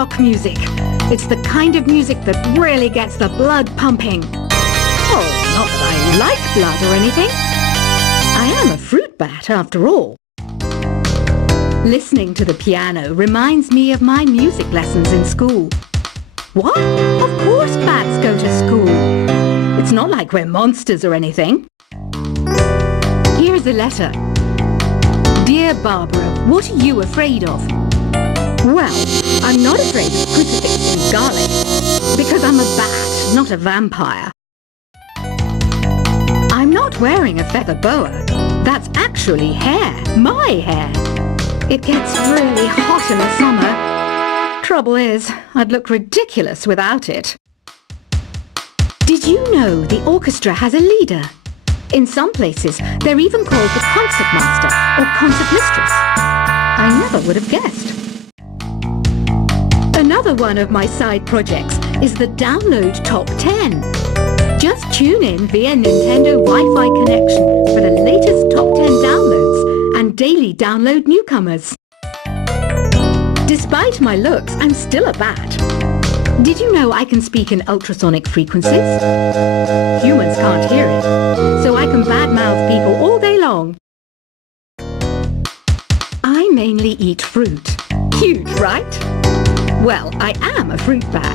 rock music. It's the kind of music that really gets the blood pumping. Oh, not that I like blood or anything. I am a fruit bat after all. Listening to the piano reminds me of my music lessons in school. What? Of course bats go to school. It's not like we're monsters or anything. Here's a letter. Dear Barbara, what are you afraid of? Well, I'm not afraid of crucifixes and garlic, because I'm a bat, not a vampire. I'm not wearing a feather boa. That's actually hair, my hair. It gets really hot in the summer. Trouble is, I'd look ridiculous without it. Did you know the orchestra has a leader? In some places, they're even called the concertmaster or concertmistress. I never would have guessed. Another one of my side projects is the Download Top 10. Just tune in via Nintendo Wi-Fi connection for the latest Top 10 downloads and daily download newcomers. Despite my looks, I'm still a bat. Did you know I can speak in ultrasonic frequencies? Humans can't hear it, so I can badmouth people all day long. I mainly eat fruit. Cute, right? Well, I am a fruit bat.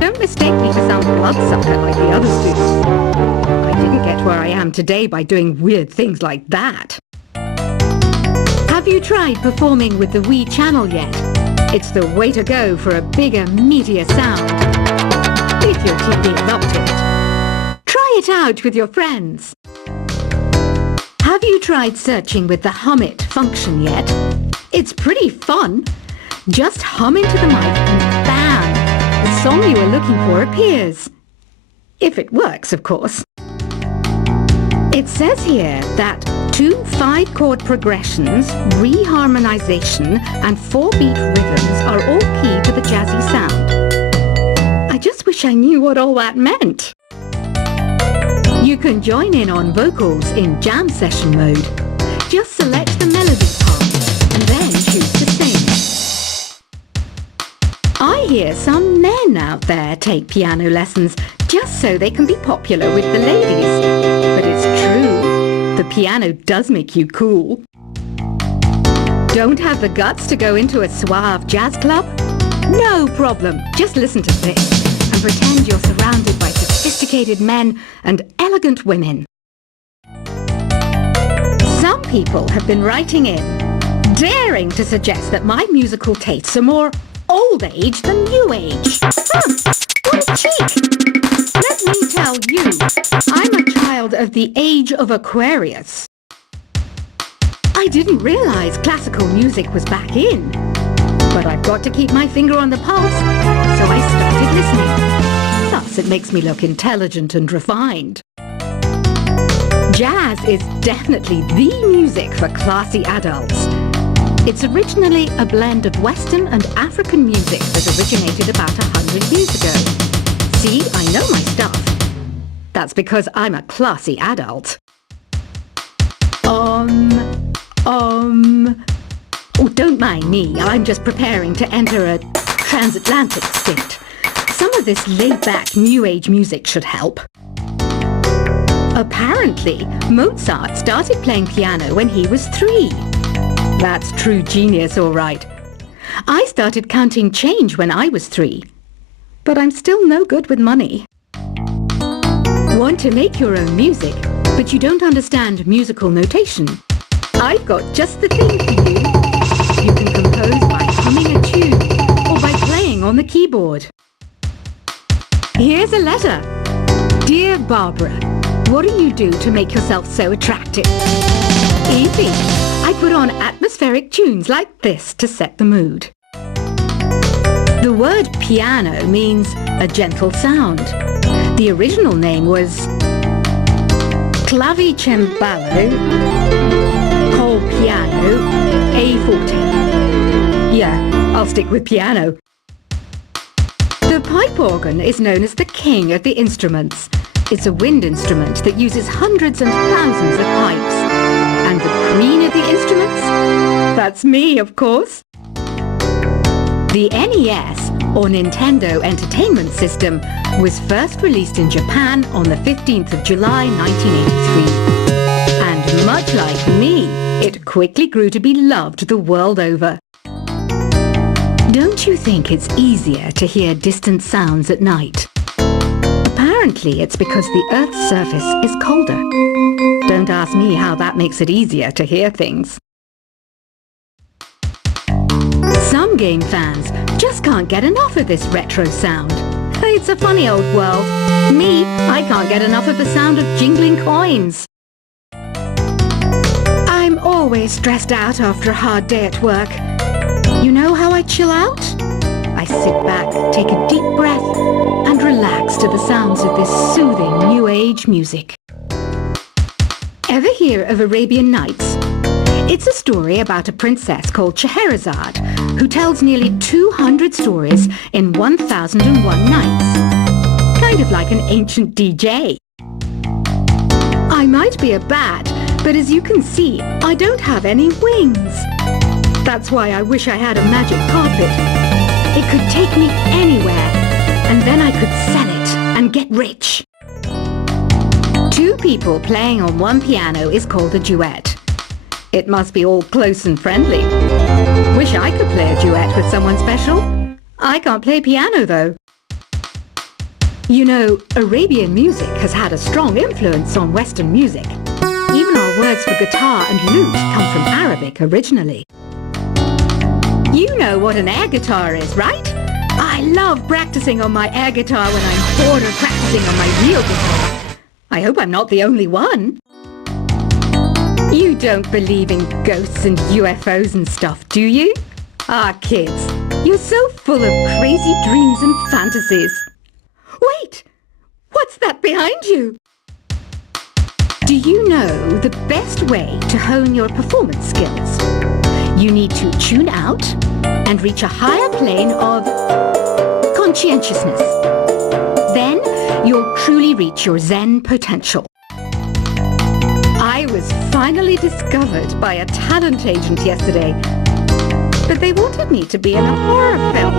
Don't mistake me for some bloodsucker like the others do. I didn't get where I am today by doing weird things like that. Have you tried performing with the Wii channel yet? It's the way to go for a bigger, meatier sound. If your TV is up to it. Try it out with your friends. Have you tried searching with the Hum It function yet? It's pretty fun. Just hum into the mic and bam! The song you are looking for appears. If it works, of course. It says here that 2 5-chord progressions, reharmonization, and 4-beat rhythms are all key to the jazzy sound. I just wish I knew what all that meant. You can join in on vocals in jam session mode. Just select the melody part and then choose to sing. I hear some men out there take piano lessons just so they can be popular with the ladies. But it's true, the piano does make you cool. Don't have the guts to go into a suave jazz club? No problem, just listen to this and pretend you're surrounded by sophisticated men and elegant women. Some people have been writing in, daring to suggest that my musical tastes are more old age than new age. What a cheek! Let me tell you, I'm a child of the age of Aquarius. I didn't realize classical music was back in, but I've got to keep my finger on the pulse, so I started listening. Thus, it makes me look intelligent and refined. Jazz is definitely the music for classy adults. It's originally a blend of Western and African music that originated about 100 years ago. See, I know my stuff. That's because I'm a classy adult. Oh, don't mind me. I'm just preparing to enter a transatlantic state. Some of this laid-back New Age music should help. Apparently, Mozart started playing piano when he was 3. That's true genius, all right. I started counting change when I was 3. But I'm still no good with money. Want to make your own music, but you don't understand musical notation? I've got just the thing for you. You can compose by humming a tune or by playing on the keyboard. Here's a letter. Dear Barbara, what do you do to make yourself so attractive? Easy. I put on atmospheric tunes like this to set the mood. The word piano means a gentle sound. The original name was clavicembalo col piano A forte. Yeah, I'll stick with piano. The pipe organ is known as the king of the instruments. It's a wind instrument that uses hundreds and thousands of pipes. And the queen of the instruments? That's me, of course. The NES, or Nintendo Entertainment System, was first released in Japan on the 15th of July 1983. And much like me, it quickly grew to be loved the world over. Don't you think it's easier to hear distant sounds at night? Apparently it's because the Earth's surface is colder. Don't ask me how that makes it easier to hear things. Some game fans just can't get enough of this retro sound. It's a funny old world. Me, I can't get enough of the sound of jingling coins. I'm always stressed out after a hard day at work. You know how I chill out? I sit back, take a deep breath, and relax to the sounds of this soothing New Age music. Ever hear of Arabian Nights? It's a story about a princess called Scheherazade, who tells nearly 200 stories in 1001 nights. Kind of like an ancient DJ. I might be a bat, but as you can see, I don't have any wings. That's why I wish I had a magic carpet. It could take me anywhere, and then I could sell it and get rich. Two people playing on one piano is called a duet. It must be all close and friendly. Wish I could play a duet with someone special. I can't play piano though. You know, Arabian music has had a strong influence on Western music. Even our words for guitar and lute come from Arabic originally. You know what an air guitar is, right? I love practicing on my air guitar when I'm bored of practicing on my real guitar. I hope I'm not the only one. You don't believe in ghosts and UFOs and stuff, do you? Ah, kids, you're so full of crazy dreams and fantasies. Wait! What's that behind you? Do you know the best way to hone your performance skills? You need to tune out and reach a higher plane of conscientiousness. Then you'll truly reach your Zen potential. I was finally discovered by a talent agent yesterday, but they wanted me to be in a horror film.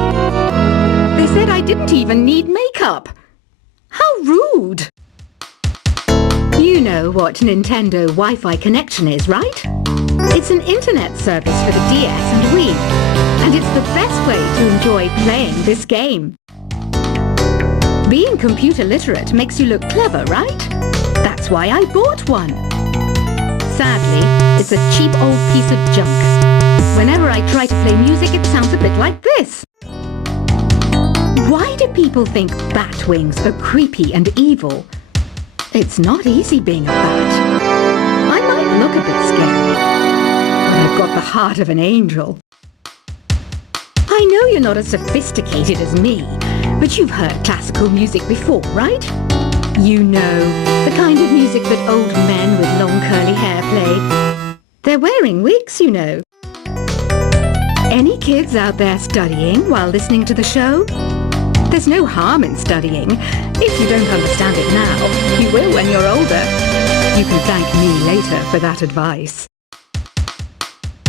They said I didn't even need makeup. How rude! You know what Nintendo Wi-Fi connection is, right? It's an internet service for the DS and Wii, and it's the best way to enjoy playing this game. Being computer literate makes you look clever, right? That's why I bought one. Sadly, it's a cheap old piece of junk. Whenever I try to play music, it sounds a bit like this. Why do people think bat wings are creepy and evil? It's not easy being a bat. I might look a bit scary, but I've got the heart of an angel. I know you're not as sophisticated as me, but you've heard classical music before, right? You know, the kind of music that old men with long curly hair play. They're wearing wigs, you know. Any kids out there studying while listening to the show? There's no harm in studying. If you don't understand it now, you will when you're older. You can thank me later for that advice.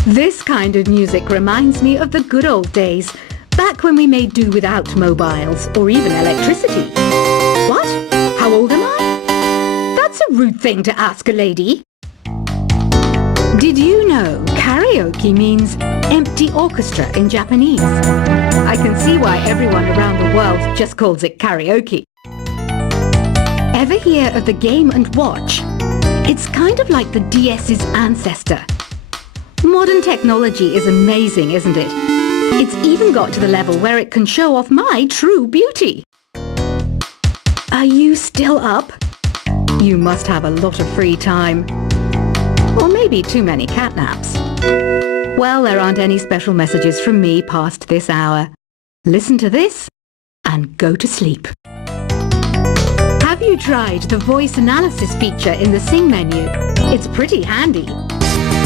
This kind of music reminds me of the good old days, back when we made do without mobiles or even electricity. What? How old am I? That's a rude thing to ask a lady. Did you know karaoke means empty orchestra in Japanese? I can see why everyone around the world just calls it karaoke. Ever hear of the Game & Watch? It's kind of like the DS's ancestor. Modern technology is amazing, isn't it? It's even got to the level where it can show off my true beauty. Are you still up? You must have a lot of free time. Or maybe too many catnaps. Well, there aren't any special messages from me past this hour. Listen to this and go to sleep. Have you tried the voice analysis feature in the Sing menu? It's pretty handy.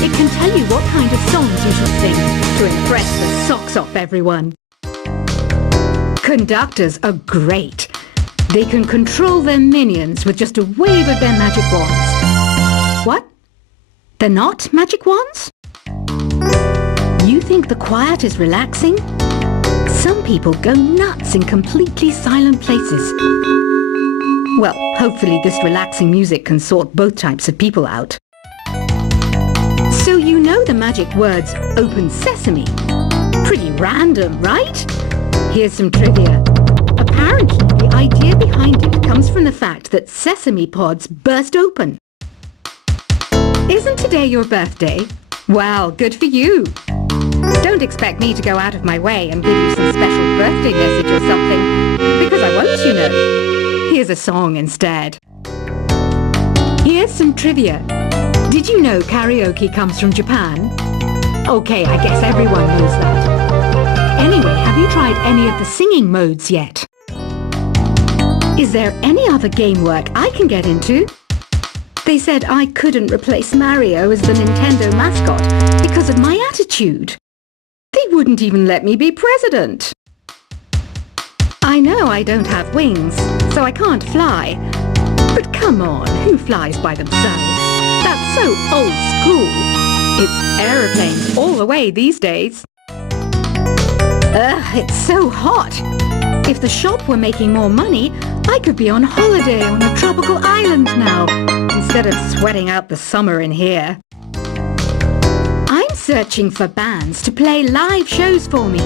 It can tell you what kind of songs you should sing to impress the socks off everyone. Conductors are great. They can control their minions with just a wave of their magic wands. What? They're not magic wands? You think the quiet is relaxing? Some people go nuts in completely silent places. Well, hopefully this relaxing music can sort both types of people out. So you know the magic words "Open Sesame"? Pretty random, right? Here's some trivia. Apparently, the idea behind it comes from the fact that sesame pods burst open. Isn't today your birthday? Well, good for you. Don't expect me to go out of my way and give you some special birthday message or something, because I won't, you know. Here's a song instead. Here's some trivia. Did you know karaoke comes from Japan? Okay, I guess everyone knows that. Anyway, have you tried any of the singing modes yet? Is there any other game work I can get into? They said I couldn't replace Mario as the Nintendo mascot because of my attitude. They wouldn't even let me be president. I know I don't have wings, so I can't fly. But come on, who flies by themselves? That's so old school. It's aeroplanes all the way these days. Ugh, it's so hot. If the shop were making more money, I could be on holiday on a tropical island now, instead of sweating out the summer in here. I'm searching for bands to play live shows for me.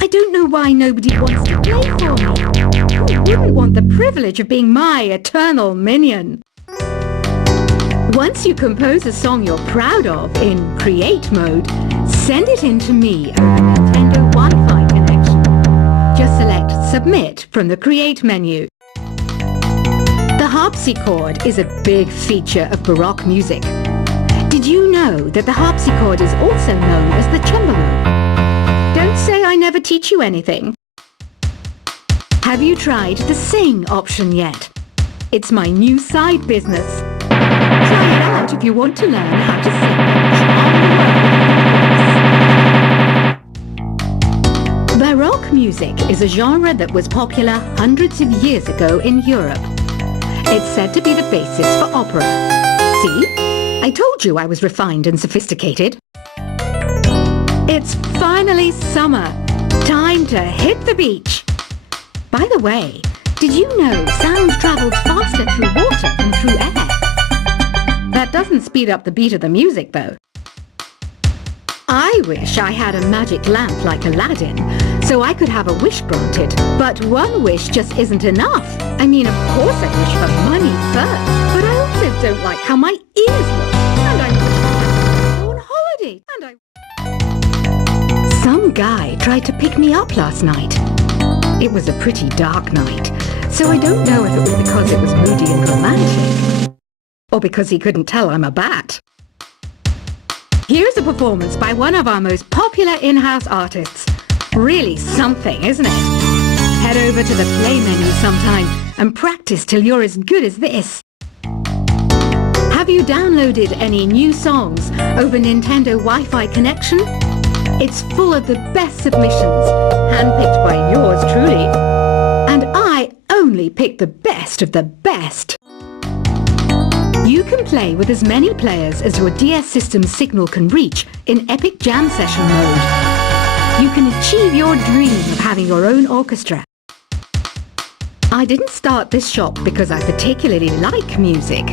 I don't know why nobody wants to play for me. Who wouldn't want the privilege of being my eternal minion? Once you compose a song you're proud of in Create mode, send it in to me over Nintendo Wi-Fi connection. Just select Submit from the Create menu. The harpsichord is a big feature of Baroque music. Did you know that the harpsichord is also known as the cembalo? Don't say I never teach you anything. Have you tried the Sing option yet? It's my new side business. Try it out if you want to learn how to sing on the world. Baroque music is a genre that was popular hundreds of years ago in Europe. It's said to be the basis for opera. See? I told you I was refined and sophisticated. It's finally summer. Time to hit the beach. By the way, did you know sound travels faster through water than through air? That doesn't speed up the beat of the music, though. I wish I had a magic lamp like Aladdin, so I could have a wish granted. But one wish just isn't enough. I mean, of course I wish for money first, but I also don't like how my ears look. And I wish I could go on holiday. Some guy tried to pick me up last night. It was a pretty dark night, so I don't know if it was because it was moody and romantic, or because he couldn't tell I'm a bat. Here's a performance by one of our most popular in-house artists. Really something, isn't it? Head over to the play menu sometime and practice till you're as good as this. Have you downloaded any new songs over Nintendo Wi-Fi connection? It's full of the best submissions, handpicked by yours truly. And I only pick the best of the best. You can play with as many players as your DS system's signal can reach in Epic Jam Session mode. You can achieve your dream of having your own orchestra. I didn't start this shop because I particularly like music.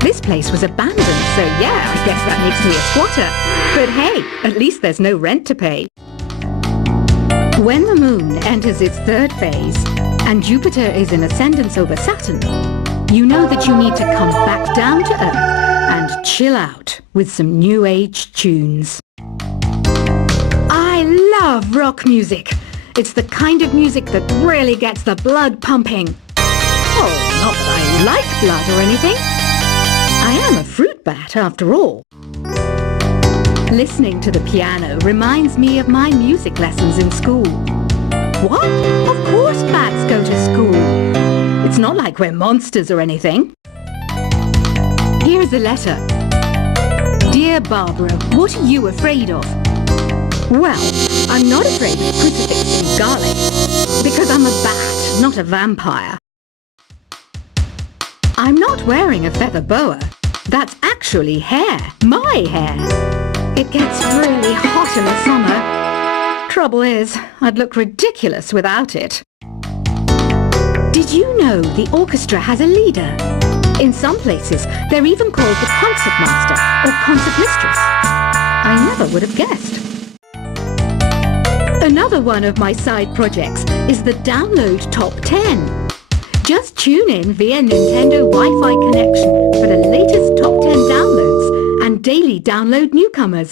This place was abandoned, so yeah, I guess that makes me a squatter. But hey, at least there's no rent to pay. When the moon enters its third phase and Jupiter is in ascendance over Saturn, you know that you need to come back down to Earth and chill out with some new age tunes. I love rock music. It's the kind of music that really gets the blood pumping. Oh, not that I like blood or anything. I am a fruit bat after all. Listening to the piano reminds me of my music lessons in school. What? Of course bats go to school. It's not like we're monsters or anything. Here's a letter. Dear Barbara, what are you afraid of? Well, I'm not afraid of crucifixes and garlic, because I'm a bat, not a vampire. I'm not wearing a feather boa. That's actually hair, my hair. It gets really hot in the summer. Trouble is, I'd look ridiculous without it. Did you know the orchestra has a leader? In some places, they're even called the concertmaster or concertmistress. I never would have guessed. Another one of my side projects is the Download Top 10. Just tune in via Nintendo Wi-Fi connection for the latest Top 10 downloads and daily download newcomers.